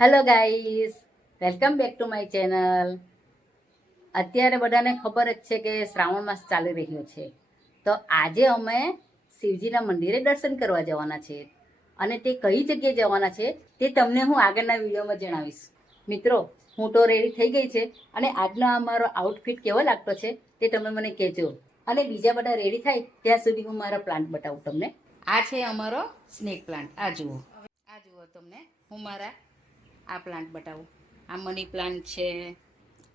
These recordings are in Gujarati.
Hello guys, welcome back to my channel. અત્યારે બધાને ખબર જ છે કે શ્રાવણ માસ ચાલી રહ્યો છે, તો આજે અમે શિવજીના મંદિરે દર્શન કરવા જવાના છે. અને તે કઈ જગ્યાએ જવાના છે તે તમને હું આગળના વિડીયોમાં જણાવીશ. મિત્રો, હું તો રેડી થઈ ગઈ છે અને આજનો અમારો આઉટફિટ કેવો લાગતો છે તે તમે મને કહેજો. અને બીજા બધા રેડી થાય ત્યાં સુધી હું મારા પ્લાન્ટ બતાવું તમને. આ છે અમારો સ્નેક પ્લાન્ટ. આ જુઓ તમને હું મારા આ પ્લાન્ટ બતાવું. આ મની પ્લાન્ટ છે.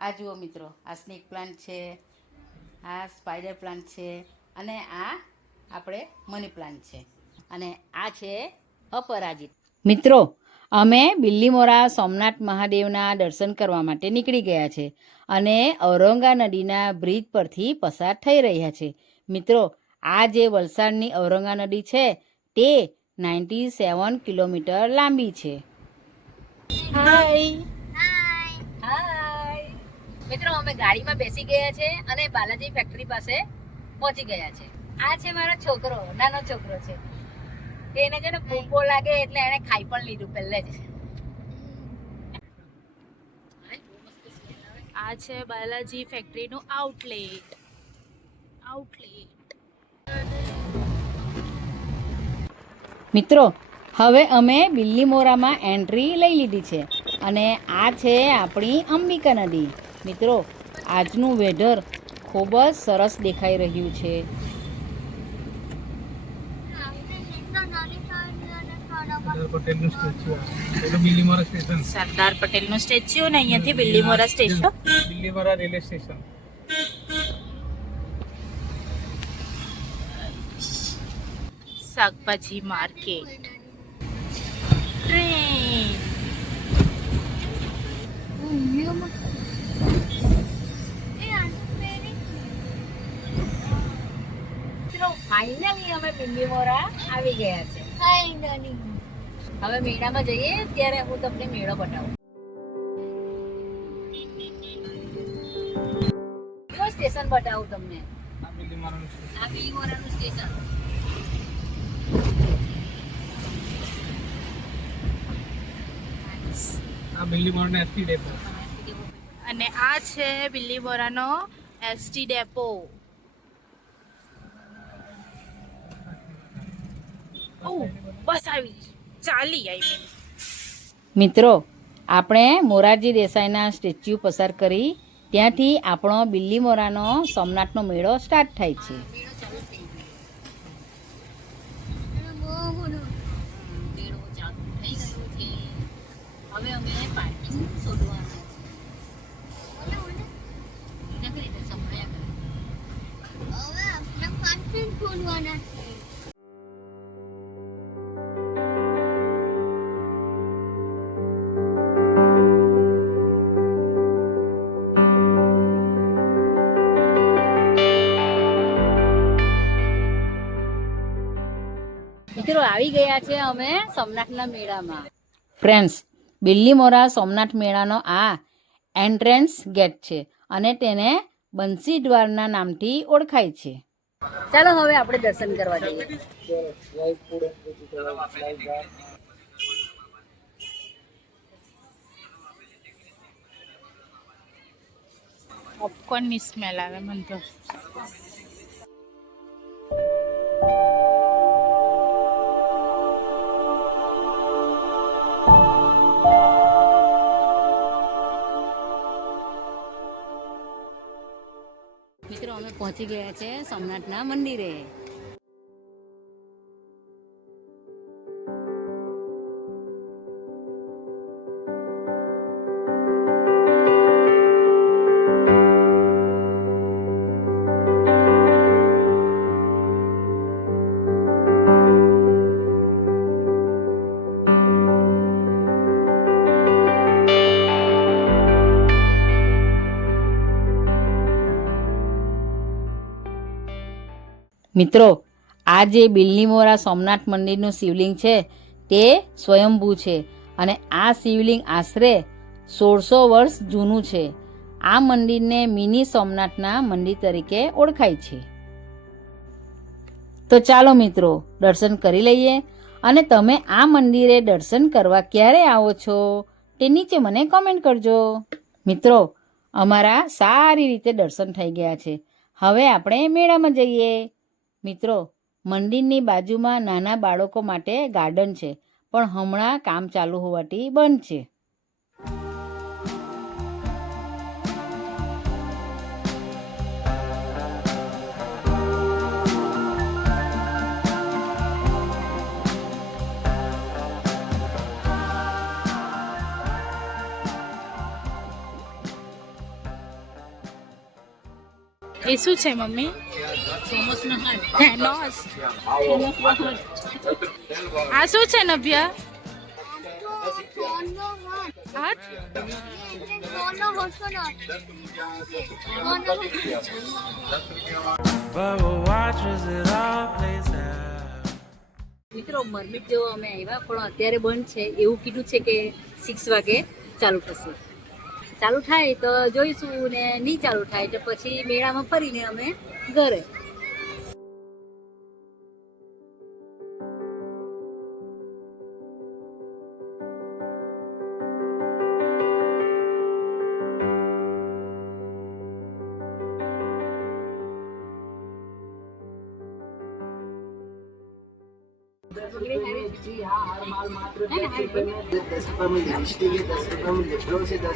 આ જુઓ મિત્રો, આ સ્નેક પ્લાન્ટ છે, આ સ્પાઈડર પ્લાન્ટ છે, અને આ આપણે મની પ્લાન્ટ છે, અને આ છે અપરાજિત. મિત્રો, અમે બિલ્લીમોરા સોમનાથ મહાદેવના દર્શન કરવા માટે નીકળી ગયા છે અને ઔરંગા નદીના બ્રિજ પરથી પસાર થઈ રહ્યા છે. મિત્રો, આ જે વલસાડની ઔરંગા નદી છે તે 97 કિલોમીટર લાંબી છે. હાય હાય મિત્રો, અમે ગાડીમાં બેસી ગયા છે અને બાલાજી ફેક્ટરી પાસે પહોંચી ગયા છે. આ છે મારો છોકરો, નાનો છોકરો છે. એને છે ને ભૂખો લાગે એટલે એને ખાઈ પણ લીધું પહેલે જ. આ છે બાલાજી ફેક્ટરીનું આઉટલેટ. મિત્રો, હવે અમે બિલ્લીમોરામાં એન્ટ્રી લઈ લીધી છે અને આ છે આપણી અંબિકા નદી. મિત્રો, આજનું વેધર ખૂબ જ સરસ દેખાઈ રહ્યું છે. સરદાર પટેલનું સ્ટેચ્યુ ને અહીંયાથી Bilimora station. Bilimora railway station. શાકભાજી માર્કેટ. ટ્રેન. ફાઇનલી અમે બિલ્લીમોરા આવી ગયા છે. હવે મેળામાં જઈએ ત્યારે હું તમને મેળો બતાવું. કયું સ્ટેશન બતાવું તમને? આ બિલ્લીમોરાનું સ્ટેશન. આ બિલ્લીમોરાનો એસટી ડેપો. અને આ છે બિલ્લીમોરાનો એસટી ડેપો. બસ આવી ચાલી આવી. મિત્રો, આપણે મોરારજી દેસાઈના સ્ટેચ્યુ પસાર કરી ત્યાંથી આપણો બિલ્લીમોરાનો સોમનાથનો મેળો સ્ટાર્ટ થાય છે. હવે અમે પાર્કિંગ શોધવાના છે. મિત્રો, આવી ગયા છે અમે સોમનાથના મેળામાં. ફ્રેન્ડ્સ, બિલ્લીમોરા સોમનાથ મેળાનો આ એન્ટ્રન્સ ગેટ છે અને તેને બંસી દ્વારના નામથી ઓળખાય છે. ચાલો હવે આપણે દર્શન કરવા જઈએ. પોપકોર્નની સ્મેલ આવે મને તો. મિત્રો, અમે પહોંચી ગયા છે સોમનાથના મંદિરે. મિત્રો, આ જે બિલ્લીમોરા સોમનાથ મંદિરનું શિવલિંગ છે તે સ્વયંભૂ છે અને આ શિવલિંગ આશરે 1600 વર્ષ જૂનું છે. આ મંદિરને મિની સોમનાથના મંદિર તરીકે ઓળખાય છે. તો ચાલો મિત્રો, દર્શન કરી લઈએ. અને તમે આ મંદિરે દર્શન કરવા ક્યારે આવો છો તે નીચે મને કોમેન્ટ કરજો. મિત્રો, અમારા સારી રીતે દર્શન થઈ ગયા છે. હવે આપણે મેળામાં જઈએ. મિત્રો, મંદિરની બાજુમાં નાના બાળકો માટે ગાર્ડન છે, પણ હમણાં કામ ચાલુ હોવાથી બંધ છે. એ શું છે મમ્મી? નોસ. આ શું છે નભ્યા? હાથ? મિત્રો, મરમીટ જોવા અમે આવ્યા, પણ અત્યારે બંધ છે. એવું કીધું છે કે 6 વાગે ચાલુ થશે. ચાલુ થાય તો જોઈશું, ને નહીં ચાલુ થાય તો પછી મેળામાં ફરીને અમે ઘરે.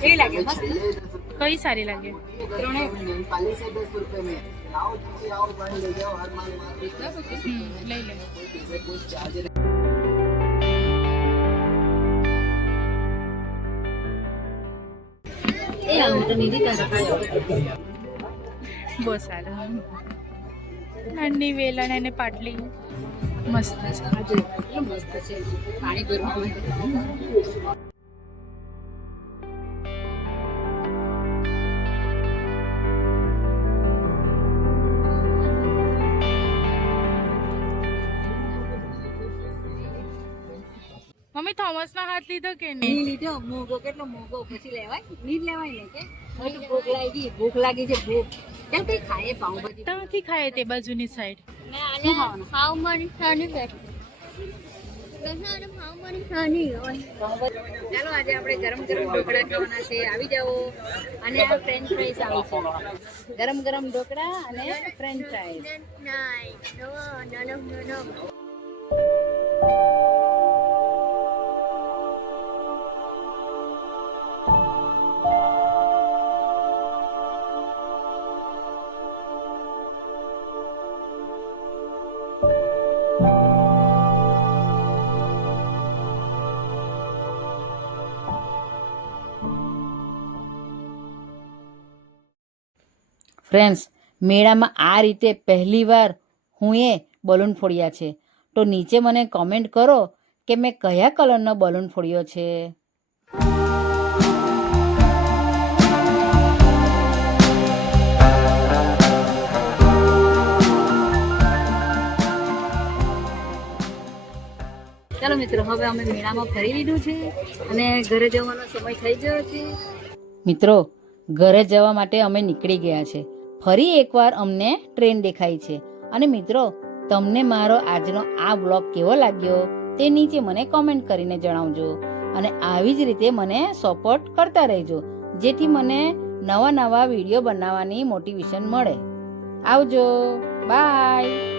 કેવી લાગે? મસ્ત. કઈ સારી લાગે? લઈ લે. બહુ સારું. નાની વેલણ અને પાટલી મસ્ત છે. મસ્ત છે. પાણી ભરવા માટે. મમ્મી થોમસનો હાથ લીધો કે નહીં? લીધો. મોંઘો, કેટલો મોંઘો. પછી લેવાય? નહીં લેવાય ને કે ભૂખ લાગી. ભૂખ લાગી છે. ભૂખ કેમ કઈ ખાય? પાઉંભાજી ત્યાંથી ખાય તે બાજુની સાઈડ. ચાલો, આજે આપણે ગરમ ગરમ ઢોકળા ખાવાના છે. આવી જાઓ. અને આ ફ્રેન્ચ ફ્રાઈસ આવી છે. ગરમ ગરમ ઢોકળા અને ફ્રેન્ચ ફ્રાઈસ. ફ્રેન્ડ્સ, મેળામાં આ રીતે પહેલીવાર હું બલૂન ફોડ્યા છે. તો નીચે મને કોમેન્ટ કરો કે મેં કયા કલરનો બલૂન ફોડ્યો છે. ચાલો મિત્રો, હવે અમે મેળામાં ફરી લીધું છે અને ઘરે જવાનો સમય થઈ ગયો છે. મિત્રો, ઘરે જવા માટે અમે નીકળી ગયા છે. ફરી એકવાર અમને ટ્રેન દેખાય છે. અને મિત્રો, તમને મારો આજનો આ બ્લોગ કેવો લાગ્યો તે નીચે મને કોમેન્ટ કરીને જણાવજો. અને આવી જ રીતે મને સપોર્ટ કરતા રહેજો, જેથી મને નવા વિડીયો બનાવવાની મોટિવેશન મળે. આવજો. બાય.